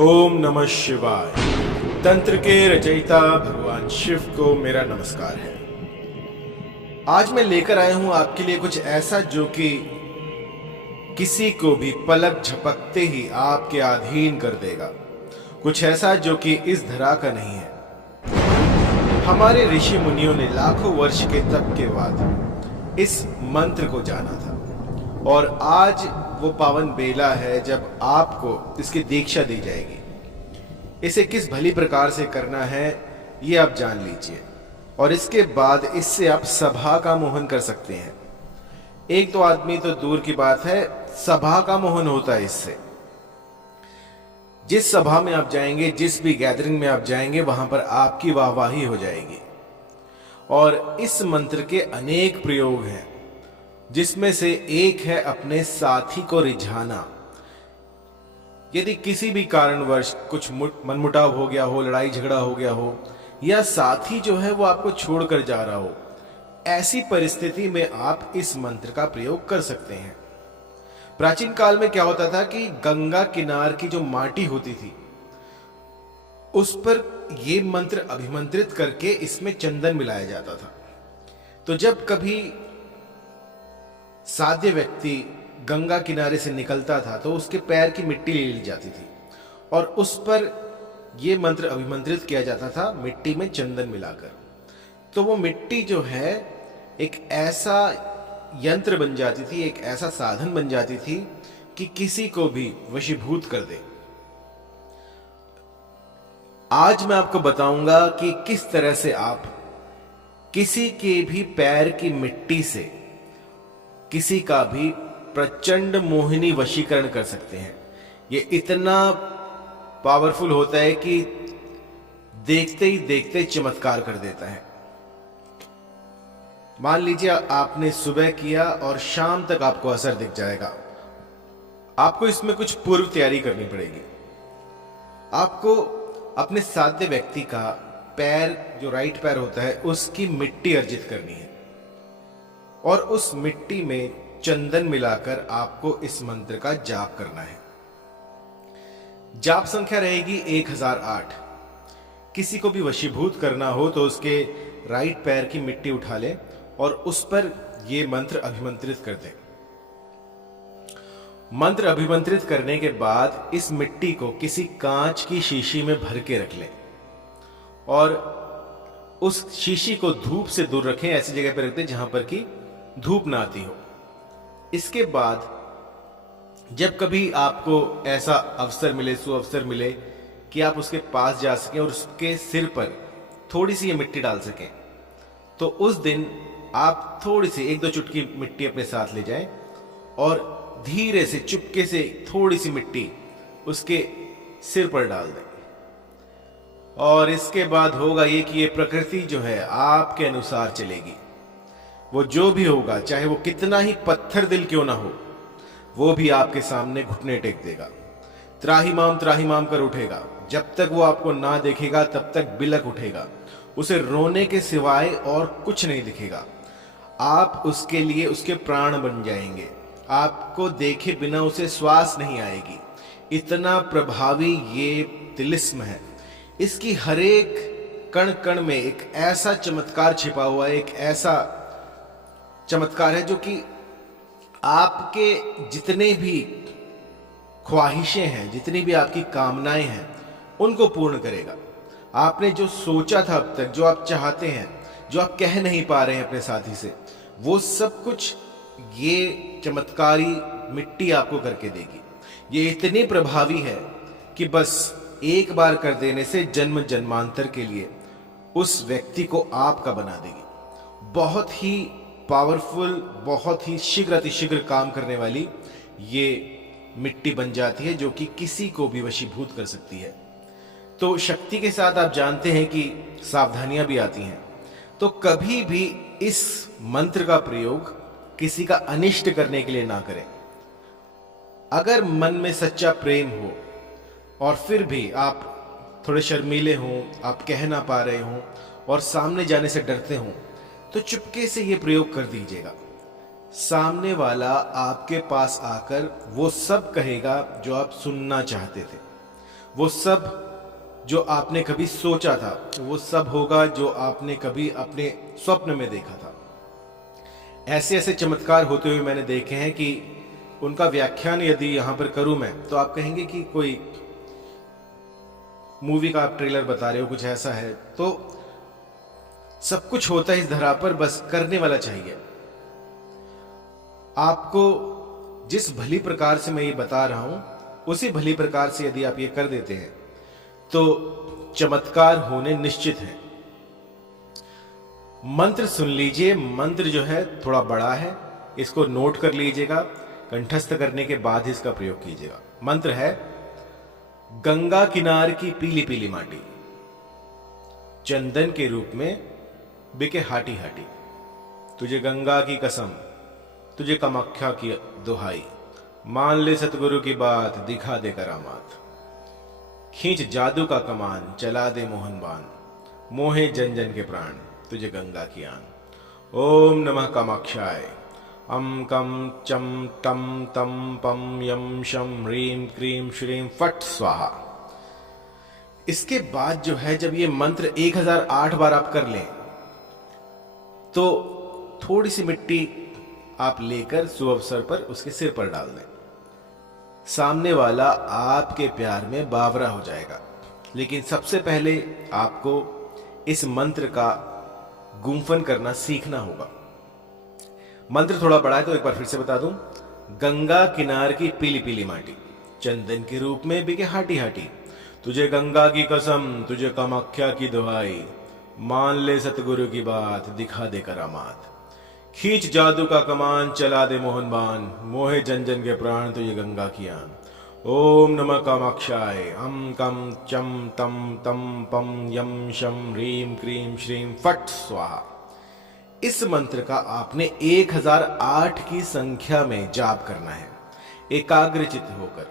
ओम नमः शिवाय। तंत्र के रचयिता भगवान शिव को मेरा नमस्कार है। आज मैं लेकर आया हूं आपके लिए कुछ ऐसा जो कि किसी को भी पलक झपकते ही आपके अधीन कर देगा। कुछ ऐसा जो कि इस धरा का नहीं है। हमारे ऋषि मुनियों ने लाखों वर्ष के तप के बाद इस मंत्र को जाना था और आज वो पावन बेला है जब आपको इसकी दीक्षा दी जाएगी। इसे किस भली प्रकार से करना है ये आप जान लीजिए और इसके बाद इससे आप सभा का मोहन कर सकते हैं। एक दो आदमी तो दूर की बात है, सभा का मोहन होता है इससे। जिस सभा में आप जाएंगे, जिस भी गैदरिंग में आप जाएंगे, वहां पर आपकी वाहवाही हो जाएगी। और इस मंत्र के अनेक प्रयोग हैं, जिसमें से एक है अपने साथी को रिझाना। यदि किसी भी कारणवश कुछ मनमुटाव हो गया हो, लड़ाई झगड़ा हो गया हो, या साथी जो है वो आपको छोड़कर जा रहा हो, ऐसी परिस्थिति में आप इस मंत्र का प्रयोग कर सकते हैं। प्राचीन काल में क्या होता था कि गंगा किनार की जो माटी होती थी उस पर यह मंत्र अभिमंत्रित करके इसमें चंदन मिलाया जाता था। तो जब कभी साध्य व्यक्ति गंगा किनारे से निकलता था तो उसके पैर की मिट्टी ले ली जाती थी और उस पर यह मंत्र अभिमंत्रित किया जाता था मिट्टी में चंदन मिलाकर। तो वो मिट्टी जो है एक ऐसा यंत्र बन जाती थी, एक ऐसा साधन बन जाती थी कि किसी को भी वशीभूत कर दे। आज मैं आपको बताऊंगा कि किस तरह से आप किसी के भी पैर की मिट्टी से किसी का भी प्रचंड मोहिनी वशीकरण कर सकते हैं। ये इतना पावरफुल होता है कि देखते ही देखते चमत्कार कर देता है। मान लीजिए आपने सुबह किया और शाम तक आपको असर दिख जाएगा। आपको इसमें कुछ पूर्व तैयारी करनी पड़ेगी। आपको अपने साध्य व्यक्ति का पैर, जो राइट पैर होता है, उसकी मिट्टी अर्जित करनी है और उस मिट्टी में चंदन मिलाकर आपको इस मंत्र का जाप करना है। जाप संख्या रहेगी 1008। किसी को भी वशीभूत करना हो तो उसके राइट पैर की मिट्टी उठा ले और उस पर यह मंत्र अभिमंत्रित कर दे। मंत्र अभिमंत्रित करने के बाद इस मिट्टी को किसी कांच की शीशी में भर के रख लें और उस शीशी को धूप से दूर रखें। ऐसी जगह पर रख दें जहां पर कि धूप ना आती हो। इसके बाद जब कभी आपको ऐसा अवसर मिले, सुअवसर मिले कि आप उसके पास जा सकें और उसके सिर पर थोड़ी सी ये मिट्टी डाल सकें, तो उस दिन आप थोड़ी सी 1-2 चुटकी मिट्टी अपने साथ ले जाएं और धीरे से चुपके से थोड़ी सी मिट्टी उसके सिर पर डाल दें। और इसके बाद होगा ये कि ये प्रकृति जो है आपके अनुसार चलेगी। वो जो भी होगा, चाहे वो कितना ही पत्थर दिल क्यों ना हो, वो भी आपके सामने घुटने टेक देगा, त्राहिमाम कर उठेगा। जब तक वो आपको ना देखेगा तब तक बिलक उठेगा। उसे रोने के सिवाय और कुछ नहीं दिखेगा। आप उसके लिए उसके प्राण बन जाएंगे। आपको देखे बिना उसे श्वास नहीं आएगी। इतना प्रभावी ये तिलिस्म है। इसकी हरेक कण कण में एक ऐसा चमत्कार छिपा हुआ है, एक ऐसा चमत्कार है जो कि आपके जितने भी ख्वाहिशें हैं, जितनी भी आपकी कामनाएं हैं, उनको पूर्ण करेगा। आपने जो सोचा था अब तक, जो आप चाहते हैं, जो आप कह नहीं पा रहे हैं अपने साथी से, वो सब कुछ ये चमत्कारी मिट्टी आपको करके देगी। ये इतनी प्रभावी है कि बस एक बार कर देने से जन्म जन्मांतर के लिए उस व्यक्ति को आपका बना देगी। बहुत ही पावरफुल, बहुत ही शीघ्र अतिशीघ्र काम करने वाली ये मिट्टी बन जाती है जो कि किसी को भी वशीभूत कर सकती है। तो शक्ति के साथ आप जानते हैं कि सावधानियां भी आती हैं। तो कभी भी इस मंत्र का प्रयोग किसी का अनिष्ट करने के लिए ना करें। अगर मन में सच्चा प्रेम हो और फिर भी आप थोड़े शर्मीले हों, आप कह ना पा रहे हों और सामने जाने से डरते हों, तो चुपके से ये प्रयोग कर दीजिएगा। सामने वाला आपके पास आकर वो सब कहेगा जो आप सुनना चाहते थे। वो सब जो आपने कभी सोचा था वो सब होगा जो आपने कभी अपने स्वप्न में देखा था। ऐसे ऐसे चमत्कार होते हुए मैंने देखे हैं कि उनका व्याख्यान यदि यहां पर करूं मैं तो आप कहेंगे कि कोई मूवी का आप ट्रेलर बता रहे हो, कुछ ऐसा है। तो सब कुछ होता है इस धरा पर, बस करने वाला चाहिए। आपको जिस भली प्रकार से मैं ये बता रहा हूं उसी भली प्रकार से यदि आप ये कर देते हैं तो चमत्कार होने निश्चित है। मंत्र सुन लीजिए। मंत्र जो है थोड़ा बड़ा है, इसको नोट कर लीजिएगा, कंठस्थ करने के बाद ही इसका प्रयोग कीजिएगा। मंत्र है, गंगा किनार की पीली पीली माटी, चंदन के रूप में बिके हाटी हाटी, तुझे गंगा की कसम, तुझे कामाख्या की दुहाई, मान ले सतगुरु की बात, दिखा दे करामात, खींच जादू का कमान, चला दे मोहन बान, मोहे जन जन के प्राण, तुझे गंगा की आन। ओम नमः कामाक्षाय। अम कम चम तम तम पम यम शम ह्रीम क्रीम श्रीम फट स्वाहा। इसके बाद जो है, जब ये मंत्र 1008 बार आप कर लें तो थोड़ी सी मिट्टी आप लेकर शुभ अवसर पर उसके सिर पर डाल दें। सामने वाला आपके प्यार में बावरा हो जाएगा। लेकिन सबसे पहले आपको इस मंत्र का गुंफन करना सीखना होगा। मंत्र थोड़ा बड़ा है तो एक बार फिर से बता दूं। गंगा किनार की पीली पीली माटी, चंदन के रूप में बिके हाटी हाटी, तुझे गंगा की कसम, तुझे कामाख्या की दुहाई, मान ले सतगुरु की बात, दिखा दे करामात, खींच जादू का कमान, चला दे मोहन बान, मोहे जन जन के प्राण, तुझे गंगा की आन। ओम नमः कामाक्षाय। अम कम चम तम तम पम यम शम ह्रीम क्रीम श्रीम फट स्वाहा। इस मंत्र का आपने 1008 की संख्या में जाप करना है, एकाग्रचित होकर।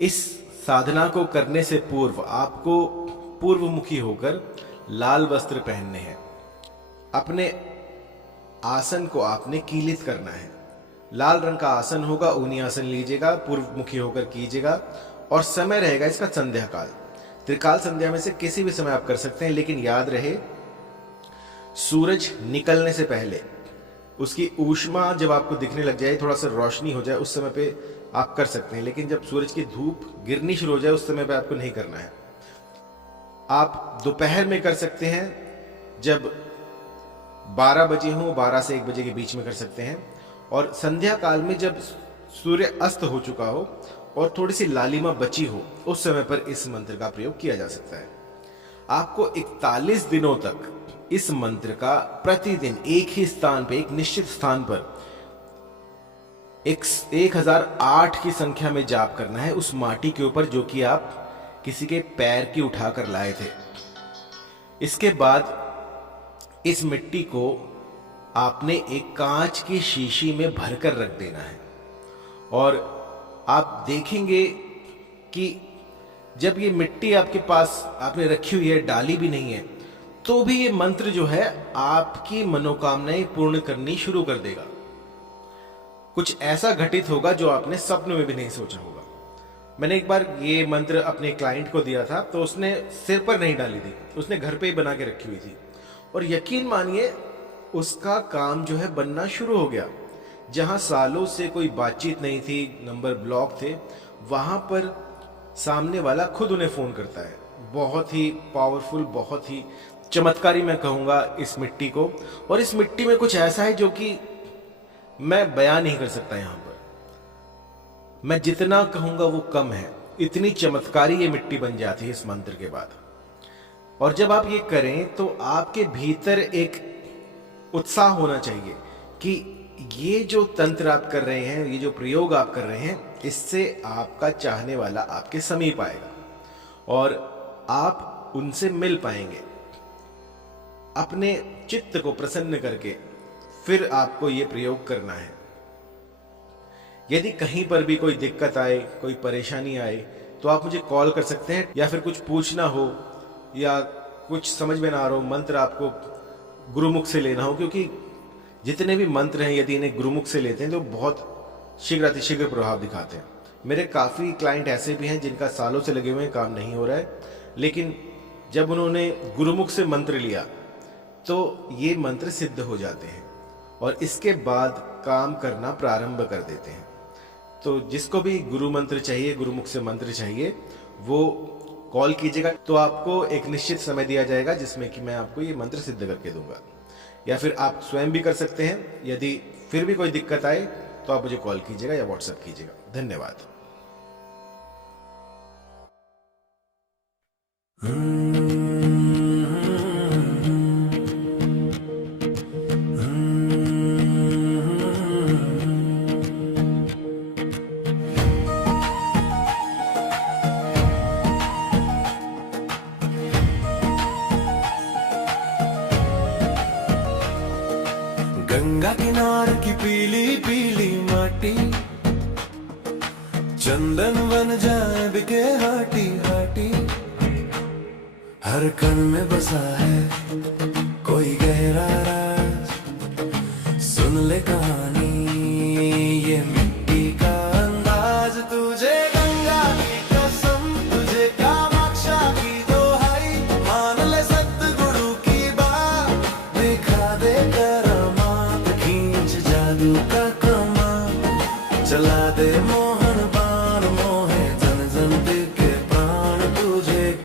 इस साधना को करने से पूर्व आपको पूर्वमुखी होकर लाल वस्त्र पहनने हैं। अपने आसन को आपने कीलित करना है। लाल रंग का आसन होगा, ऊनी आसन लीजिएगा, पूर्वमुखी होकर कीजिएगा। और समय रहेगा इसका संध्या काल। त्रिकाल संध्या में से किसी भी समय आप कर सकते हैं, लेकिन याद रहे सूरज निकलने से पहले, उसकी ऊष्मा जब आपको दिखने लग जाए, थोड़ा सा रोशनी हो जाए, उस समय पे आप कर सकते हैं। लेकिन जब सूरज की धूप गिरनी शुरू हो जाए उस समय पे आपको नहीं करना है। आप दोपहर में कर सकते हैं, जब 12 बजे हो, 12 से 1 बजे के बीच में कर सकते हैं। और संध्या काल में जब सूर्य अस्त हो चुका हो और थोड़ी सी लालिमा बची हो, उस समय पर इस मंत्र का प्रयोग किया जा सकता है। आपको 41 दिनों तक इस मंत्र का प्रतिदिन एक ही स्थान पर, एक निश्चित स्थान पर 1008 की संख्या में जाप करना है, उस माटी के ऊपर जो कि आप किसी के पैर की उठाकर लाए थे। इसके बाद इस मिट्टी को आपने एक कांच की शीशी में भरकर रख देना है। और आप देखेंगे कि जब ये मिट्टी आपके पास आपने रखी हुई है, डाली भी नहीं है, तो भी ये मंत्र जो है आपकी मनोकामनाएं पूर्ण करनी शुरू कर देगा। कुछ ऐसा घटित होगा जो आपने स्वप्न में भी नहीं सोचा होगा। मैंने एक बार ये मंत्र अपने क्लाइंट को दिया था, तो उसने सिर पर नहीं डाली थी, उसने घर पे ही बना के रखी हुई थी। और यकीन मानिए उसका काम जो है बनना शुरू हो गया। जहां सालों से कोई बातचीत नहीं थी, नंबर ब्लॉक थे, वहां पर सामने वाला खुद उन्हें फोन करता है। बहुत ही पावरफुल, बहुत ही चमत्कारी मैं कहूंगा इस मिट्टी को। और इस मिट्टी में कुछ ऐसा है जो कि मैं बयान नहीं कर सकता। यहां पर मैं जितना कहूंगा वो कम है। इतनी चमत्कारी ये मिट्टी बन जाती है इस मंत्र के बाद। और जब आप ये करें तो आपके भीतर एक उत्साह होना चाहिए कि ये जो तंत्र आप कर रहे हैं, ये जो प्रयोग आप कर रहे हैं, इससे आपका चाहने वाला आपके समीप आएगा और आप उनसे मिल पाएंगे। अपने चित्त को प्रसन्न करके फिर आपको ये प्रयोग करना है। यदि कहीं पर भी कोई दिक्कत आए, कोई परेशानी आए, तो आप मुझे कॉल कर सकते हैं, या फिर कुछ पूछना हो या कुछ समझ में ना आ रहा हो, मंत्र आपको गुरुमुख से लेना हो, क्योंकि जितने भी मंत्र हैं यदि इन्हें गुरुमुख से लेते हैं तो बहुत शीघ्र अतिशीघ्र प्रभाव दिखाते हैं। मेरे काफ़ी क्लाइंट ऐसे भी हैं जिनका सालों से लगे हुए हैं, काम नहीं हो रहा है, लेकिन जब उन्होंने गुरुमुख से मंत्र लिया तो ये मंत्र सिद्ध हो जाते हैं और इसके बाद काम करना प्रारंभ कर देते हैं। तो जिसको भी गुरु मंत्र चाहिए, गुरुमुख से मंत्र चाहिए, वो कॉल कीजिएगा। तो आपको एक निश्चित समय दिया जाएगा जिसमें कि मैं आपको ये मंत्र सिद्ध करके दूंगा, या फिर आप स्वयं भी कर सकते हैं। यदि फिर भी कोई दिक्कत आए तो आप मुझे कॉल कीजिएगा या व्हाट्सएप कीजिएगा। धन्यवाद। गंगा किनार की पीली पीली माटी, चंदन बन जाए बिके हाटी हाटी। हर कण में बसा है कोई गहरा राज, सुन ले कहानी ये मिट्टी का अंदाज। तुझे गंगा की कसम, तुझे कामाक्षा की दोहाई, मान ले सतगुरु की बात, दिखा दे करामात, खींच जादू का कमान, चला दे मोह